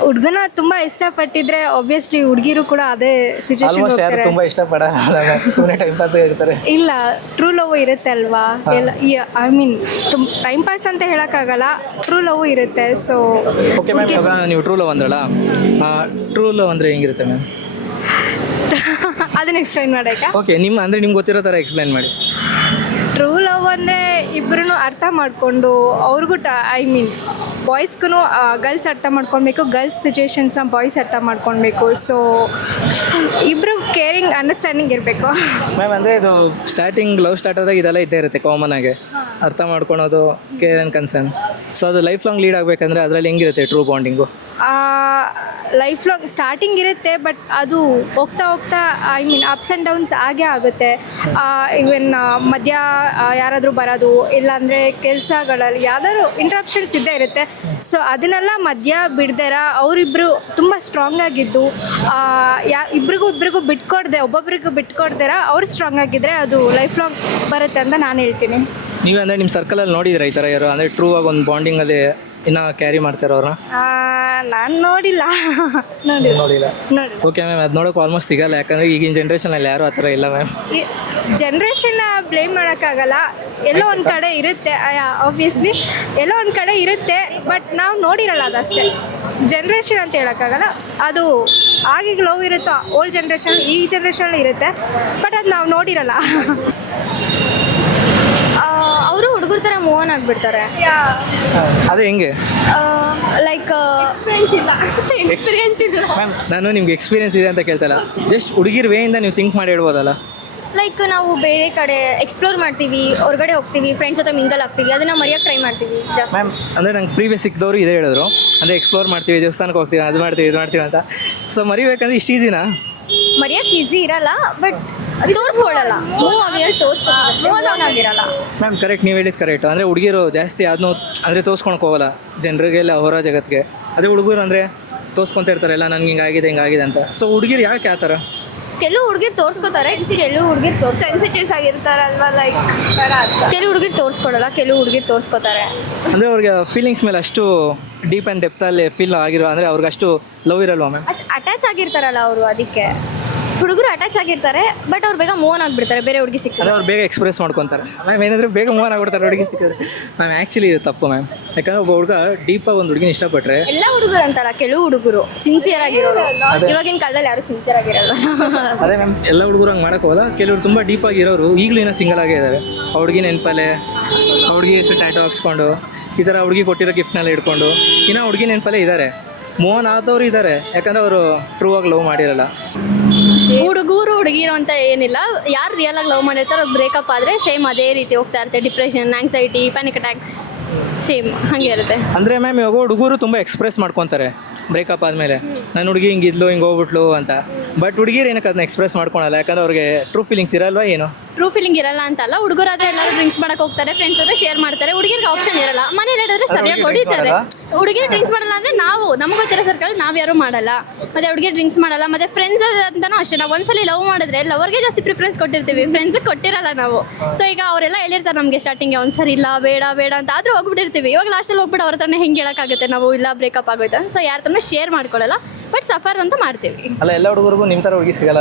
ಹುಡುಗನ ತುಂಬ ಇಷ್ಟಪಟ್ಟಿದ್ರೆ ಆಬ್ವಿಯಸ್ಲಿ ಹುಡುಗಿರು ಕೂಡ ಅದೇ ಸಿಚುವೇಶನ್ ಆಲ್ಮೋಸ್ಟ್ ಯಾರು ಹೋಗ್ತಾರೆ. ತುಂಬ ಇಷ್ಟಪಡಲ್ಲ, ಸುಮ್ಮನೆ ಟೈಮ್ ಪಾಸ್ ಇರ್ತಾರೆ. ಇಲ್ಲ, ಟ್ರೂ ಲವ್ ಇರುತ್ತೆ ಅಲ್ವಾ, ಎಲ್ಲ ಐ ಮೀನ್ ಟೈಮ್ ಪಾಸ್ ಅಂತ ಹೇಳೋಕ್ಕಾಗಲ್ಲ, ಟ್ರೂ ಲವ್ ಇರುತ್ತೆ. ಸೊ ಓಕೆ ಮ್ಯಾಮ್, ಇವಾಗ ನೀವು ಟ್ರೂ ಲವ್ ಅಂದ್ರಲ್ಲ, ಟ್ರೂ ಲವ್ ಅಂದರೆ ಹೆಂಗಿರುತ್ತೆ ಮ್ಯಾಮ್? ಅದನ್ನ ಎಕ್ಸ್ಪ್ಲೈನ್ ಮಾಡೋಕೆ ಓಕೆ, ನಿಮ್ಗೆ ಗೊತ್ತಿರೋ ಥರ ಎಕ್ಸ್ಪ್ಲೈನ್ ಮಾಡಿ. ಟ್ರೂ ಲವ್ ಅಂದರೆ ಇಬ್ಬರೂ ಅರ್ಥ ಮಾಡಿಕೊಂಡು ಅವ್ರಿಗೂ ಐ ಮೀನ್ ಬಾಯ್ಸ್ಗೂ ಗರ್ಲ್ಸ್ ಅರ್ಥ ಮಾಡ್ಕೊಳ್ಬೇಕು, ಗರ್ಲ್ಸ್ ಸಿಚುವೇಶನ್ಸ್ನ ಬಾಯ್ಸ್ ಅರ್ಥ ಮಾಡ್ಕೊಳ್ಬೇಕು. ಸೊ ಇಬ್ಬರು ಕೇರಿಂಗ್ ಅಂಡರ್ಸ್ಟ್ಯಾಂಡಿಂಗ್ ಇರಬೇಕು ಮ್ಯಾಮ್. ಅಂದರೆ ಇದು ಲವ್ ಸ್ಟಾರ್ಟ್ ಆದಾಗ ಇದೆಲ್ಲ ಇದ್ದೇ ಇರುತ್ತೆ ಕಾಮನ್ ಆಗಿ, ಅರ್ಥ ಮಾಡ್ಕೊಳೋದು, ಕೇರ್ ಆ್ಯಂಡ್ ಕನ್ಸರ್ನ್. ಸೊ ಅದು ಲೈಫ್ ಲಾಂಗ್ ಲೀಡ್ ಆಗಬೇಕಂದ್ರೆ ಅದರಲ್ಲಿ ಹೆಂಗಿರುತ್ತೆ true bonding? Life long starting ಇರುತ್ತೆ, ಬಟ್ ಅದು ಹೋಗ್ತಾ I mean ups and downs ಆಗೇ ಆಗುತ್ತೆ. ಈವನ್ ಮಧ್ಯ ಯಾರಾದರೂ ಬರೋದು, ಇಲ್ಲಾಂದರೆ ಕೆಲಸಗಳಲ್ಲಿ ಯಾವ್ದಾದ್ರು ಇಂಟ್ರಪ್ಷನ್ಸ್ ಇದ್ದೇ ಇರುತ್ತೆ. ಸೊ ಅದನ್ನೆಲ್ಲ ಮಧ್ಯ ಬಿಡ್ದಿರ ಅವರಿಬ್ಬರು ತುಂಬ ಸ್ಟ್ರಾಂಗ್ ಆಗಿದ್ದು, ಇಬ್ರಿಗೂ ಬಿಟ್ಕೊಡ್ದೆ, ಒಬ್ಬೊಬ್ರಿಗೂ ಬಿಟ್ಕೊಡ್ದಿರ ಅವ್ರು ಸ್ಟ್ರಾಂಗ್ ಆಗಿದ್ದರೆ ಅದು ಲೈಫ್ ಲಾಂಗ್ ಬರುತ್ತೆ ಅಂತ ನಾನು ಹೇಳ್ತೀನಿ. ನೀವು ಅಂದರೆ ನಿಮ್ಮ ಸರ್ಕಲಲ್ಲಿ ನೋಡಿದ್ರೆ ಈ ಥರ ಯಾರು ಅಂದರೆ ಟ್ರೂ ಆಗಿ ಒಂದು ಬಾಂಡಿಂಗಲ್ಲಿ ಇನ್ನೂ ಕ್ಯಾರಿ ಮಾಡ್ತಾರೋ ಅವ್ರನ್ನ? ನಾನು ನೋಡಿಲ್ಲ. ನೋಡಿಲ್ಲ. ಓಕೆ ಮ್ಯಾಮ್, ಅದು ನೋಡೋಕೆ ಆಲ್ಮೋಸ್ಟ್ ಸಿಗಲ್ಲ, ಯಾಕಂದರೆ ಈಗಿನ ಜನ್ರೇಷನಲ್ಲಿ ಯಾರು ಆ ಥರ ಇಲ್ಲ ಮ್ಯಾಮ್. ಜನ್ರೇಷನ್ನ ಬ್ಲೇಮ್ ಮಾಡೋಕ್ಕಾಗಲ್ಲ, ಎಲ್ಲೋ ಒಂದು ಕಡೆ ಇರುತ್ತೆ, ಆಬ್ವಿಯಸ್ಲಿ ಎಲ್ಲೋ ಒಂದು ಕಡೆ ಇರುತ್ತೆ, ಬಟ್ ನಾವು ನೋಡಿರಲ್ಲ ಅದಷ್ಟೇ. ಜನ್ರೇಷನ್ ಅಂತ ಹೇಳೋಕ್ಕಾಗಲ್ಲ, ಅದು ಆಗೀಗ ಲವ್ ಇರುತ್ತೋ ಓಲ್ಡ್ ಜನ್ರೇಷನ್ ಈ ಜನ್ರೇಷನಲ್ಲಿ ಇರುತ್ತೆ, ಬಟ್ ಅದು ನಾವು ನೋಡಿರಲ್ಲ. ಅವರು ಹುಡುಗರ ಥರ ಮೂವ್ ಆನ್ ಆಗಿಬಿಡ್ತಾರೆ. ಅದು ಹೆಂಗೆ ಲೈಕ್ ಎಕ್ಸ್ಪೀರಿಯನ್ಸ್ ಇಲ್ಲ ಮ್ಯಾಮ್? ನಾನು ನಿಮ್ಗೆ ಎಕ್ಸ್ಪೀರಿಯನ್ಸ್ ಇದೆ ಅಂತ ಕೇಳ್ತಲ್ಲ, ಜಸ್ಟ್ ಹುಡುಗಿರ್ ವೇಯಿಂದ ನೀವು ಥಿಂಕ್ ಮಾಡಿ ಹೇಳ್ಬೋದಲ್ಲ. ಲೈಕ್ ನಾವು ಬೇರೆ ಕಡೆ ಎಕ್ಸ್ಪ್ಲೋರ್ ಮಾಡ್ತೀವಿ, ಹೊರಗಡೆ ಹೋಗ್ತೀವಿ, ಫ್ರೆಂಡ್ಸ್ ಜೊತೆ ಮಿಂಗಲ್ ಆಗ್ತೀವಿ, ಅದನ್ನು ಮರೆಯೋಕ್ಕೆ ಟ್ರೈ ಮಾಡ್ತೀವಿ ಜಾಸ್ತಿ. ಮ್ಯಾಮ್ ಅಂದರೆ ನಂಗೆ ಪ್ರೀವಿಯಸ್ ಸಿಕ್ಕಿದವರು ಇದೇ ಹೇಳಿದ್ರು, ಅಂದರೆ ಎಕ್ಸ್ಪ್ಲೋರ್ ಮಾಡ್ತೀವಿ, ದೇವಸ್ಥಾನಕ್ಕೆ ಹೋಗ್ತೀವಿ, ಅದು ಮಾಡ್ತೀವಿ, ಇದು ಮಾಡ್ತೀವಿ ಅಂತ. ಸೊ ಮರಿಬೇಕಂದ್ರೆ ಇಷ್ಟು ಈಸಿನಾ? ಮರೆಯೋಕ್ಕೆ ಈಸಿ ಇರಲ್ಲ, ಬಟ್ ತೋರಿಸ್ಕೊಳ್ಳಲ್ಲ, ಮೂವ್ ಆಗಿ ತೋರಿಸ್ಕೊಳ್ಳೋಗಿರಲ್ಲ. ಮ್ಯಾಮ್ ಕರೆಕ್ಟ್, ನೀವು ಹೇಳಿದ್ದು ಕರೆಕ್ಟ್. ಅಂದರೆ ಹುಡುಗಿರು ಜಾಸ್ತಿ ಅದನ್ನು ಅಂದರೆ ತೋರಿಸ್ಕೊಳಕ್ಕೆ ಹೋಗಲ್ಲ ಜನರಿಗೆಲ್ಲ, ಹೊರ ಜಗತ್ತಿಗೆ. ಅದೇ ಹುಡುಗರು ಅಂದರೆ ತೋರಿಸ್ಕೊತ ಇರ್ತಾರೆ, ಎಲ್ಲ ನನಗೆ ಹಿಂಗಾಗಿದೆ ಅಂತ. ಸೊ ಹುಡುಗಿರು ಯಾಕೆ ಆ ಥರ? ಕೆಲವು ಹುಡುಗಿರು ತೋರಿಸ್ಕೋತಾರೆ, ಕೆಲವು ಹುಡುಗಿರು ಸೆನ್ಸಿಟಿವ್ಸ್ ಆಗಿರ್ತಾರಲ್ವ, ಲೈಕ್ ಕೆಲವು ಹುಡುಗಿರು ತೋರಿಸ್ಕೊಡಲ್ಲ, ಕೆಲವು ಹುಡುಗಿರು ತೋರಿಸ್ಕೋತಾರೆ. ಅಂದರೆ ಅವ್ರಿಗೆ ಫೀಲಿಂಗ್ಸ್ ಮೇಲೆ ಅಷ್ಟು ಡೀಪ್ ಆ್ಯಂಡ್ ಡೆಪ್ತಲ್ಲಿ ಫೀಲ್ ಆಗಿರೋ, ಅಂದರೆ ಅವ್ರಿಗೆ ಅಷ್ಟು ಲವ್ ಇರಲ್ವಾ ಮ್ಯಾಮ್? ಅಷ್ಟು ಅಟ್ಯಾಚ್ ಆಗಿರ್ತಾರಲ್ಲ ಅವರು, ಅದಕ್ಕೆ ಹುಡುಗರು ಅಟ್ಯಾಚ್ ಆಗಿರ್ತಾರೆ, ಬಟ್ ಅವ್ರು ಬೇಗ ಮೂವ್ ಆನ್ ಆಗಿಬಿಡ್ತಾರೆ ಬೇರೆ ಹುಡುಗಿ ಸಿಕ್ಕಿದ್ರೆ. ಅಂದರೆ ಅವ್ರು ಬೇಗ ಎಕ್ಸ್ಪ್ರೆಸ್ ಮಾಡ್ಕೊತಾರೆ ಮ್ಯಾಮ್, ಏನಂದರೆ ಬೇಗ ಮೂವ್ ಆನ್ ಆಗ್ಬಿಡ್ತಾರೆ ಹುಡುಗಿ ಸಿಕ್ಕಿದ್ರೆ. ಮ್ಯಾಮ್ ಆ್ಯಕ್ಚುಲಿ ಇದು ತಪ್ಪು ಮ್ಯಾಮ್, ಯಾಕಂದರೆ ಒಬ್ಬ ಹುಡುಗ ಡೀಪಾಗಿ ಒಂದು ಹುಡುಗಿನ ಇಷ್ಟಪಟ್ಟರೆ, ಎಲ್ಲ ಹುಡುಗರು ಅಂತಾರ, ಕೆಲವು ಹುಡುಗರು ಸಿನ್ಸಿಯರ್ ಆಗಿರೋರು, ಇವಾಗಿನ ಕಾಲದಲ್ಲಿ ಯಾರು ಸಿನ್ಸಿಯರ್ ಆಗಿರಲ್ಲ. ಅದೇ ಮ್ಯಾಮ್, ಎಲ್ಲ ಹುಡುಗರು ಹಂಗೆ ಮಾಡೋಕ್ಕೆ ಹೋಗಲ್ಲ. ಕೆಲವರು ತುಂಬ ಡೀಪಾಗಿ ಇರೋರು ಈಗಲೂ ಇನ್ನೂ ಸಿಂಗಲ್ ಆಗೇ ಇದ್ದಾರೆ. ಆ ಹುಡುಗಿ ನೆನಪಲ್ಲೇ ಆ ಹುಡುಗಿ ಹೆಸರು ಟ್ಯಾಟೋ ಹಾಕ್ಸ್ಕೊಂಡು, ಈ ಥರ ಹುಡುಗಿ ಕೊಟ್ಟಿರೋ ಗಿಫ್ಟ್ನೆಲ್ಲ ಇಟ್ಕೊಂಡು ಇನ್ನೂ ಹುಡುಗಿ ನೆನಪಲ್ಲೇ ಇದ್ದಾರೆ. ಮೂವ್ ಆನ್ ಆದವರು ಇದ್ದಾರೆ, ಯಾಕಂದರೆ ಅವರು ಟ್ರೂ ಆಗಿ ಲವ್ ಮಾಡಿರಲ್ಲ. ಹುಡುಗರು ಹುಡುಗಿರು ಅಂತ ಏನಿಲ್ಲ, ಯಾರು ರಿಯಲ್ ಆಗಿ ಲವ್ ಮಾಡಿರ್ತಾರೋ ಅವ್ರು ಬ್ರೇಕಪ್ ಆದರೆ ಸೇಮ್ ಅದೇ ರೀತಿ ಹೋಗ್ತಾ ಇರುತ್ತೆ. Depression, anxiety, panic attacks same ಹಾಗೆ ಇರುತ್ತೆ. ಅಂದರೆ ಮ್ಯಾಮ್ ಇವಾಗ ಹುಡುಗರು ತುಂಬ ಎಕ್ಸ್ಪ್ರೆಸ್ ಮಾಡ್ಕೊತಾರೆ ಬ್ರೇಕಪ್ ಆದಮೇಲೆ, ನನ್ನ ಹುಡುಗಿ ಹಿಂಗಿದ್ಲು, ಹಿಂಗೆ ಹೋಗ್ಬಿಟ್ಲು ಅಂತ. ಬಟ್ ಹುಡುಗಿರು ಏನಕ್ಕೆ ಅದನ್ನ ಎಕ್ಸ್ಪ್ರೆಸ್ ಮಾಡ್ಕೊಳಲ್ಲ, ಯಾಕಂದರೆ ಅವ್ರಿಗೆ ಟ್ರೂ ಫೀಲಿಂಗ್ಸ್ ಇರಲ್ವಾ ಏನು? ಟ್ರೂ ಫೀಲಿಂಗ್ ಇರಲ್ಲ ಅಂತಲ್ಲ. ಹುಡುಗರಾದ್ರೆ ಎಲ್ಲರೂ ಡ್ರಿಂಕ್ಸ್ ಮಾಡಕ್ ಹೋಗ್ತಾರೆ, ಫ್ರೆಂಡ್ಸ್ ಜೊತೆ ಶೇರ್ ಮಾಡ್ತಾರೆ. ಹುಡುಗಿರಿಗೆ ಆಪ್ಷನ್ ಇರಲ್ಲ. ಮನೇಲಿ ಹೇಳಿದ್ರೆ ಸರಿಯಾಗಿ ಹೊಡಿತಾರೆ. ಹುಡುಗಿರು ಡ್ರಿಂಕ್ಸ್ ಮಾಡಲ್ಲ ಅಂದ್ರೆ ನಾವು ನಮ್ಗೆ ಗೊತ್ತಿರೋ ಸರ್ಕಲ್ ನಾವ್ ಯಾರು ಮಾಡಲ್ಲ. ಮತ್ತೆ ಹುಡುಗಿರು ಡ್ರಿಂಕ್ಸ್ ಮಾಡಲ್ಲ. ಮತ್ತೆ ಫ್ರೆಂಡ್ಸ್ ಅಂತಾನು ಅಷ್ಟೇ, ನಾವು ಒಂದ್ಸಲಿ ಲವ್ ಮಾಡಿದ್ರೆ ಲವರ್ಗೆ ಜಾಸ್ತಿ ಪ್ರಿಫರೆನ್ಸ್ ಕೊಟ್ಟಿರ್ತೀವಿ, ಫ್ರೆಂಡ್ಸ್ ಕೊಟ್ಟಿರಲ್ಲ ನಾವು. ಸೊ ಈಗ ಅವರೆಲ್ಲ ಹೇಳಿರ್ತಾರೆ ನಮಗೆ ಸ್ಟಾರ್ಟಿಂಗ್ ಒಂದ್ಸರಿ ಇಲ್ಲ ಬೇಡ ಬೇಡ ಅಂತ, ಆದ್ರೂ ಹೋಗ್ಬಿಟ್ಟಿರ್ತೀವಿ. ಇವಾಗ ಲಾಸ್ಟಲ್ಲಿ ಹೋಗ್ಬಿಟ್ಟು ಅವ್ರ ಹತ್ರನೇ ಹೆಂಗೆ ಹೇಳಕ್ಕಾಗುತ್ತೆ ನಾವು ಇಲ್ಲ ಬ್ರೇಕಪ್ ಆಗೋಯ್ತು. ಸೊ ಯಾರ ಹತ್ರನೂ ಶೇರ್ ಮಾಡ್ಕೊಳ್ಳಲ್ಲ, ಬಟ್ ಸಫರ್ ಅಂತ ಮಾಡ್ತೀವಿ. ಅಲ್ಲ, ಎಲ್ಲ ಹುಡುಗರಿಗೂ ನಿಮ್ಮ ಥರ ಹುಡುಗಿ ಸಿಗಲ್ಲ.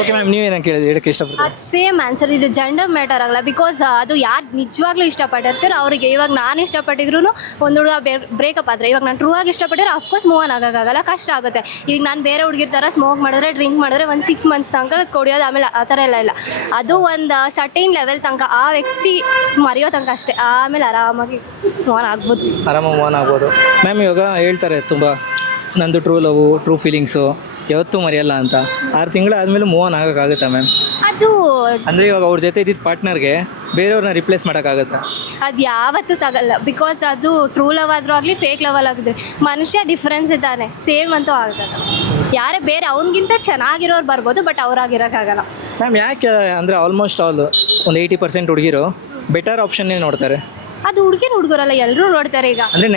ಓಕೆ ಮ್ಯಾಮ್, ನೀವೇನು ಕೇಳಿದ್ರಿ, ಹೇಳಕ್ಕೆ ಇಷ್ಟಪಡ್ತೀವಿ? ಅದು ಸೇಮ್ ಆನ್ಸರ್. ಇದು ಜೆಂಡರ್ ಮ್ಯಾಟರ್ ಆಗಲ್ಲ. ಬಿಕಾಸ್ ಅದು ಯಾರು ನಿಜವಾಗ್ಲೂ ಇಷ್ಟಪಟ್ಟಿರ್ತಾರೆ ಅವರಿಗೆ. ಇವಾಗ ನಾನು ಇಷ್ಟಪಟ್ಟಿದ್ರು ಒಂದು ಹುಡುಗ ಬ್ರೇಕಪ್ ಆದರೆ, ಇವಾಗ ನಾನು ಟ್ರೂ ಆಗಿ ಇಷ್ಟಪಟ್ಟಿದ್ರೆ ಅಫ್ಕೋರ್ಸ್ ಮೂವ್ ಆನ್ ಆಗೋಕ್ಕಾಗಲ್ಲ, ಕಷ್ಟ ಆಗುತ್ತೆ. ಈಗ ನಾನು ಬೇರೆ ಹುಡುಗಿರ ಥರ ಸ್ಮೋಕ್ ಮಾಡಿದ್ರೆ ಡ್ರಿಂಕ್ ಮಾಡಿದ್ರೆ ಒಂದು 6 months ತನಕ ಅದು ಕೊಡಿಯೋದು, ಆಮೇಲೆ ಆ ಥರ ಎಲ್ಲ ಇಲ್ಲ. ಅದು ಒಂದು ಸರ್ಟೈನ್ ಲೆವೆಲ್ ತನಕ ಆ ವ್ಯಕ್ತಿ ಮರೆಯೋ ತನಕ ಅಷ್ಟೇ. ಆಮೇಲೆ ಆರಾಮಾಗಿ ಮೂವ್ ಆನ್ ಆಗ್ಬೋದು. ಆರಾಮಾಗಿ ಮೂವ್ ಆನ್ ಆಗ್ಬೋದು. ಮ್ಯಾಮ್ ಇವಾಗ ಹೇಳ್ತಾರೆ ತುಂಬ, ನಂದು ಟ್ರೂ ಲವ್ ಟ್ರೂ ಫೀಲಿಂಗ್ಸು ಯಾವತ್ತೂ ಮರೆಯಲ್ಲ ಅಂತ. 6 ತಿಂಗಳು ಆದಮೇಲೆ ಮೂವ್ ಆನ್ ಆಗೋಕ್ಕಾಗುತ್ತಾ ಮ್ಯಾಮ್? ಅದು ಅಂದರೆ ಇವಾಗ ಅವ್ರ ಜೊತೆ ಇದ್ದಿದ್ದ ಪಾರ್ಟ್ನರ್ಗೆ ಬೇರೆಯವ್ರನ್ನ ರಿಪ್ಲೇಸ್ ಮಾಡೋಕ್ಕಾಗತ್ತಾ? ಅದು ಯಾವತ್ತೂ ಸಾಗಲ್ಲ. ಬಿಕಾಸ್ ಅದು ಟ್ರೂ ಲವ್ ಆದರೂ ಆಗಲಿ ಫೇಕ್ ಲವಲ್ ಆಗಿದ್ರೆ ಮನುಷ್ಯ ಡಿಫ್ರೆನ್ಸ್ ಇದ್ದಾನೆ, ಸೇಮ್ ಅಂತೂ ಆಗಲ್ಲ. ಯಾರೇ ಬೇರೆ ಅವನಿಗಿಂತ ಚೆನ್ನಾಗಿರೋರು ಬರ್ಬೋದು, ಬಟ್ ಅವ್ರಾಗಿರೋಕ್ಕಾಗಲ್ಲ. ಮ್ಯಾಮ್ ಯಾಕೆ ಅಂದರೆ ಆಲ್ಮೋಸ್ಟ್ ಆಲ್ ಒಂದು 80% ಹುಡುಗಿರು ಬೆಟರ್ ಆಪ್ಷನ್ನೇ ನೋಡ್ತಾರೆ. ಅದು ಹುಡುಗರಲ್ಲ, ಎಲ್ಲರೂ ನೋಡ್ತಾರೆ. ಈಗ ಅಂದರೆ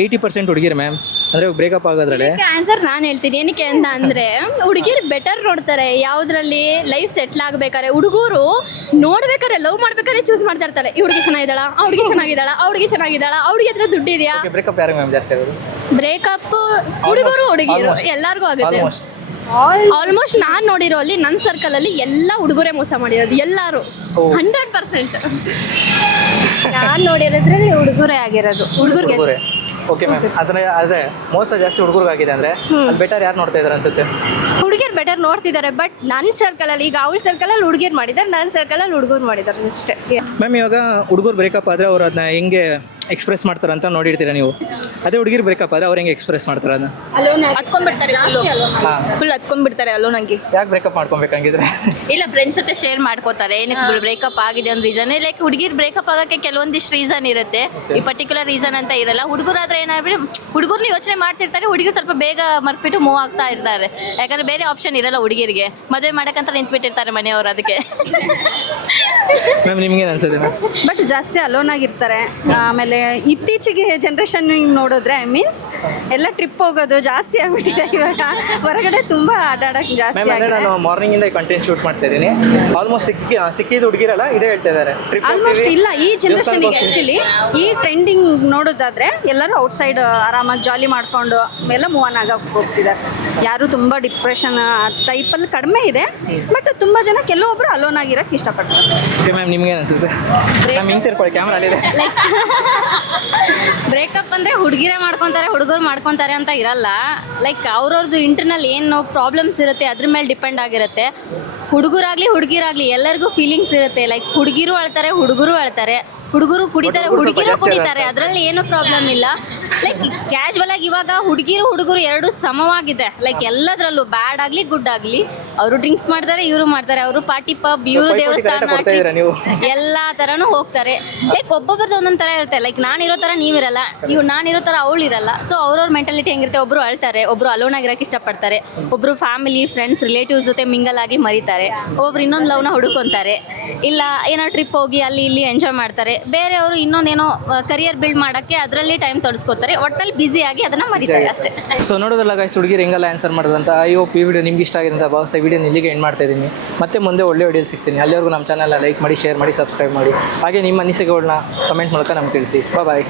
80% ಹುಡುಗಿರು ಮ್ಯಾಮ್ ಅಂದರೆ ಬ್ರೇಕಪ್ ಆಗೋದ್ರಲ್ಲಿ ಆನ್ಸರ್ ನಾನು ಹೇಳ್ತೀನಿ. ಏನಕ್ಕೆ ಅಂತ ಅಂದರೆ ಹುಡುಗಿರು ಬೆಟರ್ ನೋಡ್ತಾರೆ. ಯಾವುದ್ರಲ್ಲಿ ಲೈಫ್ ಸೆಟ್ಲ್ ಆಗಬೇಕಾದ್ರೆ ಹುಡುಗರು ನೋಡ್ಬೇಕಾದ್ರೆ ಲವ್ ಮಾಡ್ಬೇಕಾದ್ರೆ ಚೂಸ್ ಮಾಡ್ತಾ ಇರ್ತಾರೆ. ಈ ಹುಡುಗಿ ಚೆನ್ನಾಗಿದ್ದಾಳ, ಆ ಹುಡುಗಿ ಚೆನ್ನಾಗಿದ್ದಾಳ, ಆ ಹುಡುಗಿ ಚೆನ್ನಾಗಿದ್ದಾಳ, ಆ ಹುಡುಗಿ ಹತ್ರ ದುಡ್ಡಿದೆಯಾ. ಬ್ರೇಕಪ್ ಯಾರು ಮ್ಯಾಮ್ ಜಾಸ್ತಿ ಆಗೋದು? ಬ್ರೇಕಪ್ ಹುಡುಗರು ಹುಡುಗಿರು ಎಲ್ಲರಿಗೂ ಆಗುತ್ತೆ. ಆಲ್ಮೋಸ್ಟ್ ನಾನು ನೋಡಿರೋ ಅಲ್ಲಿ ನನ್ನ ಸರ್ಕಲಲ್ಲಿ ಎಲ್ಲ ಹುಡುಗರೇ ಮೋಸ ಮಾಡಿರೋದು, ಎಲ್ಲರೂ 100%. ನಾನು ನೋಡಿರೋದ್ರಲ್ಲಿ ಹುಡುಗರೇ ಆಗಿರೋದು, ಹುಡುಗರಿಗೆ. ಓಕೆ ಮ್ಯಾಮ್, ಅದೇ ಮೋಸ ಜಾಸ್ತಿ ಹುಡುಗರಿಗಾಗಿದೆ ಅಂದರೆ ಅಲ್ಲಿ ಬೆಟರ್ ಯಾರು ನೋಡ್ತಾ ಇದ್ದಾರೆ ಅನ್ಸುತ್ತೆ? ಹುಡುಗಿರು ಬೆಟರ್ ನೋಡ್ತಿದ್ದಾರೆ, ಬಟ್ ನನ್ನ ಸರ್ಕಲಲ್ಲಿ ಈಗ ಅವಳ ಸರ್ಕಲಲ್ಲಿ ಹುಡುಗಿರು ಮಾಡಿದ್ದಾರೆ, ನನ್ನ ಸರ್ಕಲಲ್ಲಿ ಹುಡುಗರು ಮಾಡಿದ್ದಾರೆ ಅಷ್ಟೇ. ಮ್ಯಾಮ್ ಇವಾಗ ಹುಡುಗರು ಬ್ರೇಕಪ್ ಆದರೆ ಅವ್ರು ಅದನ್ನ ಹೆಂಗೆ ಎಕ್ಸ್ಪ್ರೆಸ್ ಮಾಡ್ತಾರೆ ಅಂತ ನೋಡಿರ್ತೀರಾ ನೀವು? ಅದೇ ಹುಡುಗಿರು ಬ್ರೇಕಪ್ ಆದರೆ ಅವ್ರು ಹೆಂಗೆ ಎಕ್ಸ್ಪ್ರೆಸ್ ಮಾಡ್ತಾರೆ ಅದನ್ನ? ಫುಲ್ ಹತ್ಕೊಂಡ್ಬಿಡ್ತಾರೆ ಅಲ್ಲೋ ನಂಗೆ. ಯಾಕೆ ಬ್ರೇಕಪ್ ಮಾಡ್ಕೊಬೇಕಂಗಿದ್ರೆ? ಇಲ್ಲ, ಫ್ರೆಂಡ್ಸ್ ಜೊತೆ ಶೇರ್ ಮಾಡ್ಕೋತಾರೆ ಏನಕ್ಕೆ ಬ್ರೇಕಪ್ ಆಗಿದೆ ಒಂದು ರೀಸನ್. ಲೈಕ್ ಹುಡುಗಿರ್ ಬ್ರೇಕಪ್ ಆಗೋಕ್ಕೆ ಕೆಲವೊಂದಿಷ್ಟು ರೀಸನ್ ಇರುತ್ತೆ, ಈ ಪರ್ಟಿಕ್ಯುಲರ್ ರೀಸನ್ ಅಂತ ಇರಲ್ಲ. ಹುಡುಗರಾದ್ರೆ ಏನಾಗ್ಬಿಟ್ಟು ಹುಡುಗರ್ನ ಯೋಚನೆ ಮಾಡ್ತಿರ್ತಾರೆ, ಹುಡುಗರು ಸ್ವಲ್ಪ ಬೇಗ ಮರ್ಬಿಟ್ಟು ಮೂವ್ ಆಗ್ತಾ ಇರ್ತಾರೆ. ಯಾಕಂದ್ರೆ ಬೇರೆ ಆಪ್ಷನ್ ಇರಲ್ಲ ಹುಡುಗಿರಿಗೆ, ಮದುವೆ ಮಾಡಕ್ಕಂತ ನಿಂತ್ಬಿಟ್ಟಿರ್ತಾರೆ ಮನೆಯವರು. ಅದಕ್ಕೆ ಮ್ಯಾಮ್ ನಿಮ್ಗೇನು ಅನ್ಸುತ್ತೆ ಮ್ಯಾಮ್? ಬಟ್ ಜಾಸ್ತಿ ಅಲೋನ್ ಆಗಿರ್ತಾರೆ. ಆಮೇಲೆ ಇತ್ತೀಚೆಗೆ ಜನ್ರೇಷನ್ ನೋಡಿದ್ರೆ ಮೀನ್ಸ್ ಎಲ್ಲ ಟ್ರಿಪ್ ಹೋಗೋದು ಜಾಸ್ತಿ ಆಗ್ಬಿಟ್ಟಿದೆ. ಇವಾಗ ಹೊರಗಡೆ ತುಂಬಾ ಆಟಾಡಕ್ಕೆ ಜಾಸ್ತಿ ಆಗಿದೆ. ನಾನು ಮಾರ್ನಿಂಗ್ ಇಂದ ಕಂಟೆಂಟ್ ಶೂಟ್ ಮಾಡ್ತಾ ಇದ್ದೀನಿ. ಆಲ್ಮೋಸ್ಟ್ ಸಿಕ್ಕಿದ ಹುಡುಗಿರಲ್ಲ ಇದೇ ಹೇಳ್ತಾ ಇದ್ದಾರೆ, ಆಲ್ಮೋಸ್ಟ್ ಇಲ್ಲ ಈ ಜನ್ರೇಷನ್ಗೆ ಆ್ಯಕ್ಚುಲಿ ಈ ಟ್ರೆಂಡಿಂಗ್ ನೋಡೋದಾದ್ರೆ ಎಲ್ಲರೂ ಔಟ್ಸೈಡ್ ಆರಾಮಾಗಿ ಜಾಲಿ ಮಾಡ್ಕೊಂಡು ಎಲ್ಲ ಮೂವ್ ಆನ್ ಆಗಕ್ಕೆ ಹೋಗ್ತಿದ್ದಾರೆ. ಯಾರು ತುಂಬ ಡಿಪ್ರೆಷನ್ ಟೈಪಲ್ಲಿ ಕಡಿಮೆ ಇದೆ, ಬಟ್ ತುಂಬ ಜನ ಕೆಲವೊಬ್ರು ಅಲೋನ್ ಆಗಿರೋಕ್ಕೆ ಇಷ್ಟಪಡ್ತಾರೆ. ಓಕೆ ಮ್ಯಾಮ್, ನಿಮ್ಗೇನು ಅನ್ಸುತ್ತೆ? ಮ್ಯಾಮ್ ಹಿಂಗೆ ತಿರ್ಕೊಳ್ಳಿ, ಕ್ಯಾಮ್ರಾ ಅಲ್ಲಿದೆ. ಬ್ರೇಕಪ್ ಅಂದರೆ ಹುಡುಗಿರೇ ಮಾಡ್ಕೊತಾರೆ ಹುಡುಗರು ಮಾಡ್ಕೊತಾರೆ ಅಂತ ಇರಲ್ಲ. ಲೈಕ್ ಅವ್ರವ್ರದ್ದು ಇಂಟರ್ನಲ್ ಏನು ಪ್ರಾಬ್ಲಮ್ಸ್ ಇರುತ್ತೆ ಅದ್ರ ಮೇಲೆ ಡಿಪೆಂಡ್ ಆಗಿರುತ್ತೆ. ಹುಡುಗರಾಗಲಿ ಹುಡುಗಿರಾಗಲಿ ಎಲ್ಲರಿಗೂ ಫೀಲಿಂಗ್ಸ್ ಇರುತ್ತೆ. ಲೈಕ್ ಹುಡುಗಿರು ಅಳ್ತಾರೆ, ಹುಡುಗರು ಅಳ್ತಾರೆ, ಹುಡುಗರು ಕುಡಿತಾರೆ, ಹುಡುಗಿರು ಕುಡಿತಾರೆ, ಅದರಲ್ಲಿ ಏನೂ ಪ್ರಾಬ್ಲಮ್ ಇಲ್ಲ. ಲೈಕ್ ಕ್ಯಾಶುವಲ್ ಆಗಿ ಇವಾಗ ಹುಡುಗರು ಎರಡೂ ಸಮವಾಗಿದೆ. ಲೈಕ್ ಎಲ್ಲದರಲ್ಲೂ ಬ್ಯಾಡ್ ಆಗಲಿ ಗುಡ್ ಆಗಲಿ ಅವರು ಡ್ರಿಂಕ್ಸ್ ಮಾಡ್ತಾರೆ, ಇವರು ಮಾಡ್ತಾರೆ, ಅವರು ಪಾರ್ಟಿ ಪಬ್, ಇವರು ದೇವಸ್ಥಾನ, ಎಲ್ಲ ಥರನೂ ಹೋಗ್ತಾರೆ. ಲೈಕ್ ಒಬ್ಬೊಬ್ರದ್ದು ಒಂದೊಂದು ಥರ ಇರುತ್ತೆ. ಲೈಕ್ ನಾನಿರೋ ಥರ ನೀವಿರಲ್ಲ, ನಾನಿರೋ ಥರ ಅವಳು ಇರಲ್ಲ. ಸೊ ಅವ್ರವ್ರ ಮೆಂಟಾಲಿಟಿ ಹೆಂಗಿರುತ್ತೆ, ಒಬ್ಬರು ಅಳ್ತಾರೆ, ಒಬ್ಬರು ಅಲೋನ್ ಆಗಿರೋಕ್ಕೆ ಇಷ್ಟಪಡ್ತಾರೆ, ಒಬ್ಬರು ಫ್ಯಾಮಿಲಿ ಫ್ರೆಂಡ್ಸ್ ರಿಲೇಟಿವ್ಸ್ ಜೊತೆ ಮಿಂಗಲ್ ಆಗಿ ಮರಿತಾರೆ, ಒಬ್ರು ಇನ್ನೊಂದು ಲವ್ನ ಹುಡುಕೊಂತಾರೆ, ಇಲ್ಲ ಏನೋ ಟ್ರಿಪ್ ಹೋಗಿ ಅಲ್ಲಿ ಇಲ್ಲಿ ಎಂಜಾಯ್ ಮಾಡ್ತಾರೆ. ಬೇರೆಯವರು ಇನ್ನೊಂದೇನೋ ಕರಿಯರ್ ಬಿಲ್ಡ್ ಮಾಡೋಕ್ಕೆ ಅದರಲ್ಲಿ ಟೈಮ್ ತೊಡಸ್ಕೋತಾರೆ. ಒಟ್ಟಲ್ಲಿ ಬ್ಯುಸಿಯಾಗಿ ಅದನ್ನು ಮರಿತಾರೆ ಅಷ್ಟೇ. ಸೊ ನೋಡೋದಲ್ಲ ಗೈಸ್, ಹುಡುಗಿರು ಹೆಂಗೆಲ್ಲ ಆನ್ಸರ್ ಮಾಡೋದಂತ. ಈ ವಿಡಿಯೋ ನಿಮ್ಗೆ ಇಷ್ಟ ಆಗಿದೆ ಅಂತ ಭಾವಿಸ್ತಾ ವಿಡಿಯೋನ ಇಲ್ಲಿಗೆ ಎಂಡ್ ಮಾಡ್ತಾ ಇದ್ದೀನಿ. ಮತ್ತೆ ಮುಂದೆ ಒಳ್ಳೆ ವಿಡಿಯೋಲಿ ಸಿಗ್ತೀನಿ. ಅಲ್ಲಿವರೆಗೂ ನಮ್ಮ ಚಾನಲ್ನ ಲೈಕ್ ಮಾಡಿ, ಶೇರ್ ಮಾಡಿ, ಸಬ್ಸ್ಕ್ರೈಬ್ ಮಾಡಿ. ಹಾಗೆ ನಿಮ್ಮ ಅನಿಸಿಕೆಗಳನ್ನ ಕಮೆಂಟ್ ಮೂಲಕ ನಮ್ಗೆ ತಿಳಿಸಿ. ಬಾಯ್.